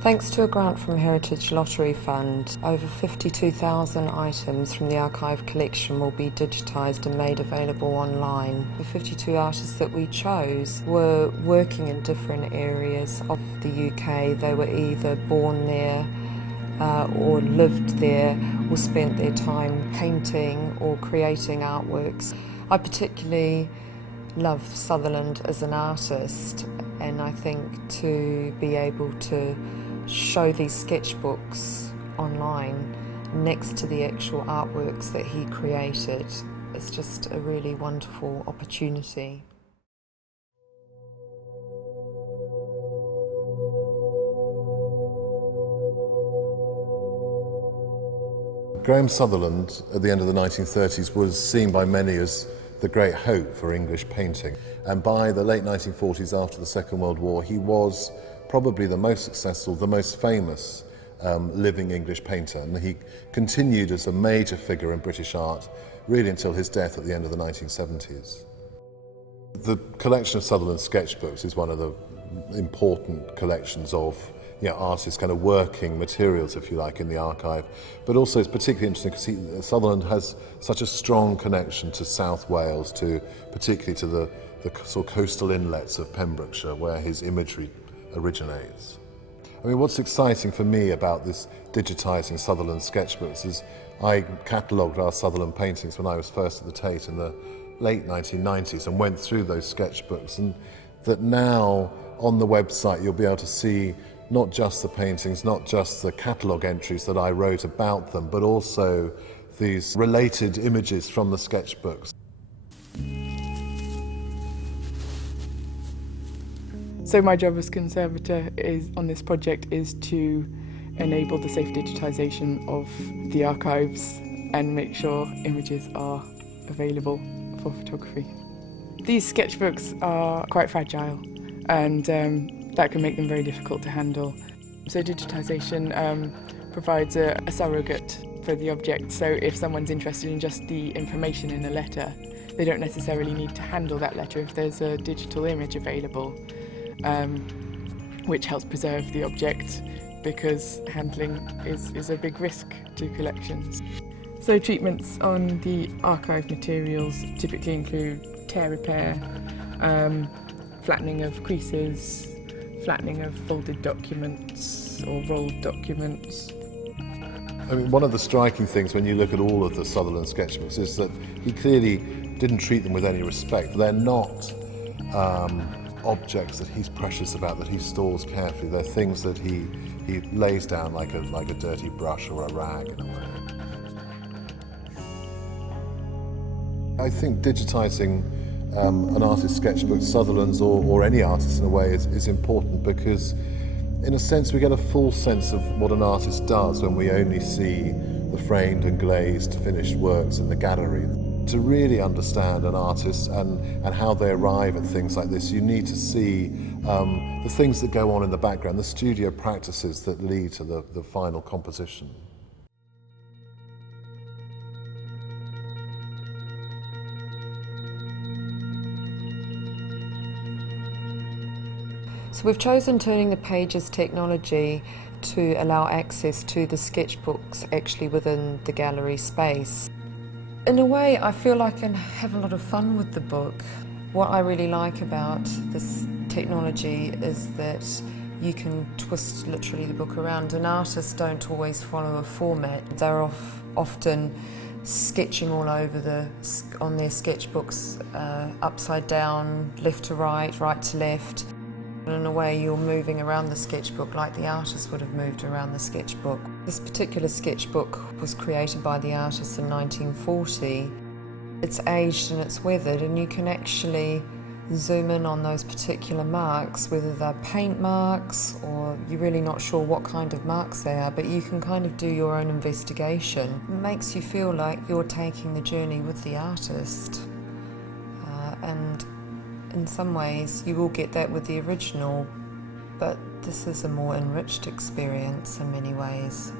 Thanks to a grant from Heritage Lottery Fund, over 52,000 items from the archive collection will be digitised and made available online. The 52 artists that we chose were working in different areas of the UK. They were either born there or lived there or spent their time painting or creating artworks. I particularly love Sutherland as an artist, and I think to be able to show these sketchbooks online next to the actual artworks that he created is just a really wonderful opportunity. Graham Sutherland at the end of the 1930s was seen by many as the great hope for English painting, and by the late 1940s, after the Second World War, he was probably the most successful, the most famous living English painter, and he continued as a major figure in British art really until his death at the end of the 1970s. The collection of Sutherland sketchbooks is one of the important collections of artists' kind of working materials, if you like, in the archive, but also it's particularly interesting because Sutherland has such a strong connection to South Wales, particularly to the sort of coastal inlets of Pembrokeshire, where his imagery originates. I mean, what's exciting for me about this digitising Sutherland sketchbooks is I catalogued our Sutherland paintings when I was first at the Tate in the late 1990s and went through those sketchbooks, and that now on the website you'll be able to see not just the paintings, not just the catalogue entries that I wrote about them, but also these related images from the sketchbooks. So my job as conservator on this project is to enable the safe digitisation of the archives and make sure images are available for photography. These sketchbooks are quite fragile, and that can make them very difficult to handle. So digitisation provides a surrogate for the object, so if someone's interested in just the information in a letter, they don't necessarily need to handle that letter if there's a digital image available. Which helps preserve the object, because handling is a big risk to collections. So treatments on the archive materials typically include tear repair, flattening of creases, flattening of folded documents or rolled documents. I mean, one of the striking things when you look at all of the Sutherland sketchbooks is that he clearly didn't treat them with any respect. They're not objects that he's precious about, that he stores carefully. They're things that he lays down like a dirty brush or a rag in a way. I think digitising an artist's sketchbook, Sutherland's or any artist in a way, is important because in a sense we get a full sense of what an artist does when we only see the framed and glazed finished works in the gallery. To really understand an artist and how they arrive at things like this, you need to see the things that go on in the background, the studio practices that lead to the final composition. So we've chosen Turning the Pages technology to allow access to the sketchbooks actually within the gallery space. In a way, I feel like I can have a lot of fun with the book. What I really like about this technology is that you can twist literally the book around, and artists don't always follow a format. They're often sketching all over on their sketchbooks, upside down, left to right, right to left. And in a way, you're moving around the sketchbook like the artist would have moved around the sketchbook. This particular sketchbook was created by the artist in 1940. It's aged and it's weathered, and you can actually zoom in on those particular marks, whether they're paint marks or you're really not sure what kind of marks they are, but you can kind of do your own investigation. It makes you feel like you're taking the journey with the artist. And in some ways you will get that with the original, but this is a more enriched experience in many ways.